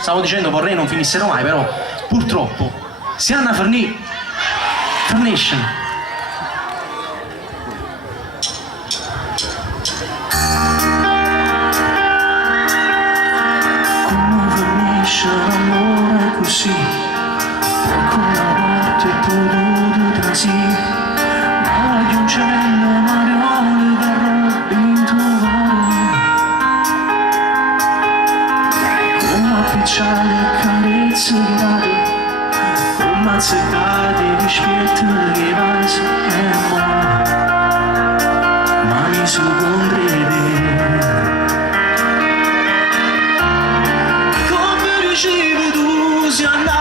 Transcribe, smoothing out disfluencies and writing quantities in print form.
stavo dicendo vorrei non finissero mai, però purtroppo si hanno finiscono. Come finisce l'amore così, con la morte potuto da sì, ma di un cielo mariole verrò ritrovare, come appicciare carezze di date, come azzeccate di spiette che vasi e ma mi soccorrete. Come ricevi tu si andava